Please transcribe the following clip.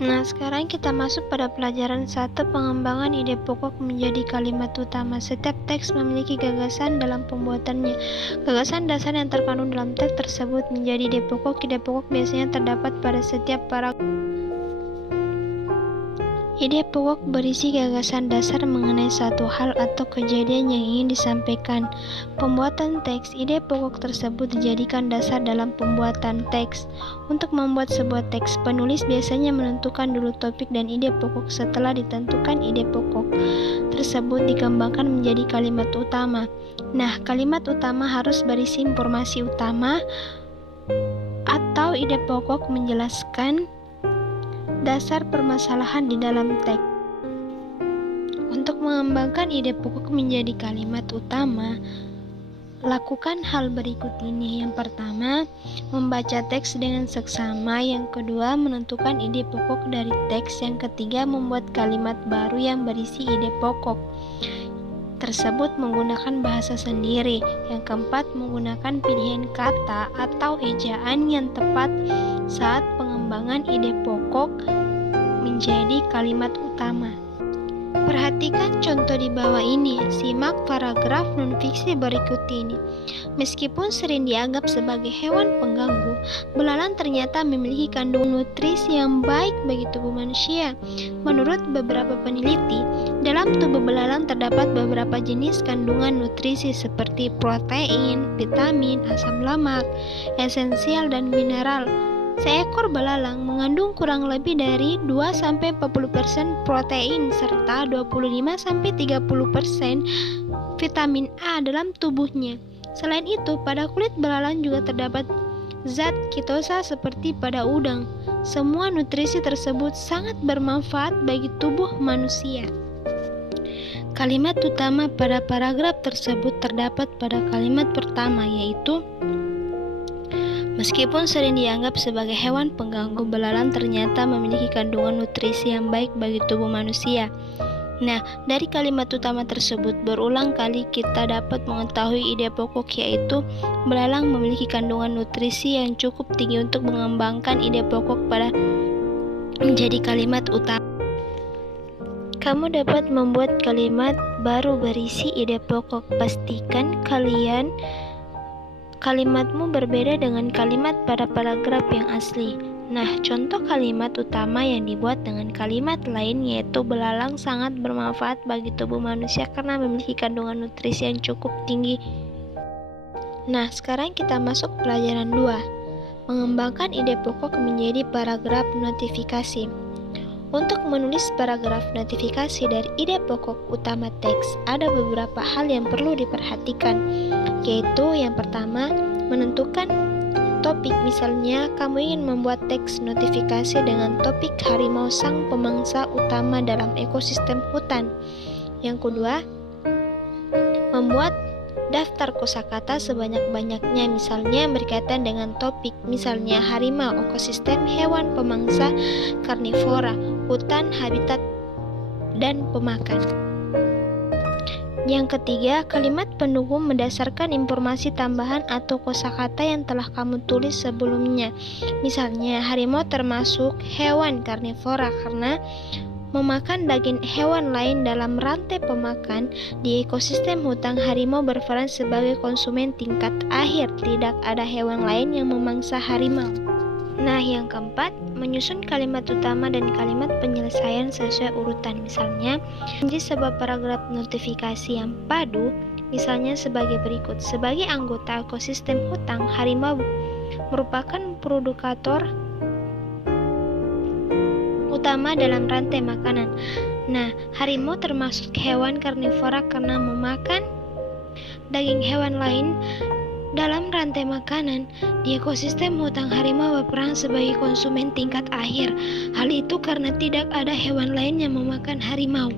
Nah, sekarang kita masuk pada pelajaran 1, pengembangan ide pokok menjadi kalimat utama. Setiap teks memiliki gagasan dalam pembuatannya. Gagasan dasar yang terkandung dalam teks tersebut menjadi ide pokok. Ide pokok biasanya terdapat pada setiap paragraf. Ide pokok berisi gagasan dasar mengenai satu hal atau kejadian yang ingin disampaikan. Pembuatan teks, ide pokok tersebut dijadikan dasar dalam pembuatan teks. Untuk membuat sebuah teks, penulis biasanya menentukan dulu topik dan ide pokok. Setelah ditentukan ide pokok tersebut dikembangkan menjadi kalimat utama. Nah, kalimat utama harus berisi informasi utama atau ide pokok menjelaskan dasar permasalahan di dalam teks. Untuk mengembangkan ide pokok menjadi kalimat utama, lakukan hal berikut ini. Yang pertama, membaca teks dengan seksama. Yang kedua, menentukan ide pokok dari teks. Yang ketiga, membuat kalimat baru yang berisi ide pokok tersebut menggunakan bahasa sendiri. Yang keempat, menggunakan pilihan kata atau ejaan yang tepat saat pengembangan ide pokok menjadi kalimat utama. Perhatikan contoh di bawah ini. Simak paragraf non-fiksi berikut ini. Meskipun sering dianggap sebagai hewan pengganggu, belalang ternyata memiliki kandungan nutrisi yang baik bagi tubuh manusia. Menurut beberapa peneliti, dalam tubuh belalang terdapat beberapa jenis kandungan nutrisi seperti protein, vitamin, asam lemak, esensial, dan mineral. Seekor belalang mengandung kurang lebih dari 2-40% protein serta 25-30% vitamin A dalam tubuhnya. Selain itu, pada kulit belalang juga terdapat zat kitosa seperti pada udang. Semua nutrisi tersebut sangat bermanfaat bagi tubuh manusia. Kalimat utama pada paragraf tersebut terdapat pada kalimat pertama, yaitu meskipun sering dianggap sebagai hewan pengganggu, belalang ternyata memiliki kandungan nutrisi yang baik bagi tubuh manusia. Nah, dari kalimat utama tersebut berulang kali kita dapat mengetahui ide pokok, yaitu belalang memiliki kandungan nutrisi yang cukup tinggi untuk mengembangkan ide pokok pada menjadi kalimat utama. Kamu dapat membuat kalimat baru berisi ide pokok. Pastikan kalimatmu berbeda dengan kalimat pada paragraf yang asli. Nah, contoh kalimat utama yang dibuat dengan kalimat lain yaitu belalang sangat bermanfaat bagi tubuh manusia karena memiliki kandungan nutrisi yang cukup tinggi. Nah, sekarang kita masuk pelajaran 2. Mengembangkan ide pokok menjadi paragraf notifikasi. Untuk menulis paragraf notifikasi dari ide pokok utama teks, ada beberapa hal yang perlu diperhatikan, yaitu yang pertama, menentukan topik. Misalnya, kamu ingin membuat teks notifikasi dengan topik harimau sang pemangsa utama dalam ekosistem hutan. Yang kedua, membuat daftar kosakata sebanyak-banyaknya, misalnya berkaitan dengan topik, misalnya harimau, ekosistem, hewan pemangsa, karnivora, hutan, habitat, dan pemakan. Yang ketiga, kalimat pendukung berdasarkan informasi tambahan atau kosakata yang telah kamu tulis sebelumnya. Misalnya, harimau termasuk hewan karnivora karena memakan daging hewan lain dalam rantai pemakan. Di ekosistem hutan, harimau berperan sebagai konsumen tingkat akhir. Tidak ada hewan lain yang memangsa harimau. Nah, yang keempat, menyusun kalimat utama dan kalimat penyelesaian sesuai urutan. Misalnya, menjadi sebuah paragraf notifikasi yang padu, misalnya sebagai berikut. Sebagai anggota ekosistem hutan, harimau merupakan produkator utama dalam rantai makanan. Nah, harimau termasuk hewan karnivora karena memakan daging hewan lain dalam rantai makanan. Di ekosistem hutan, harimau berperan sebagai konsumen tingkat akhir. Hal itu karena tidak ada hewan lain yang memakan harimau.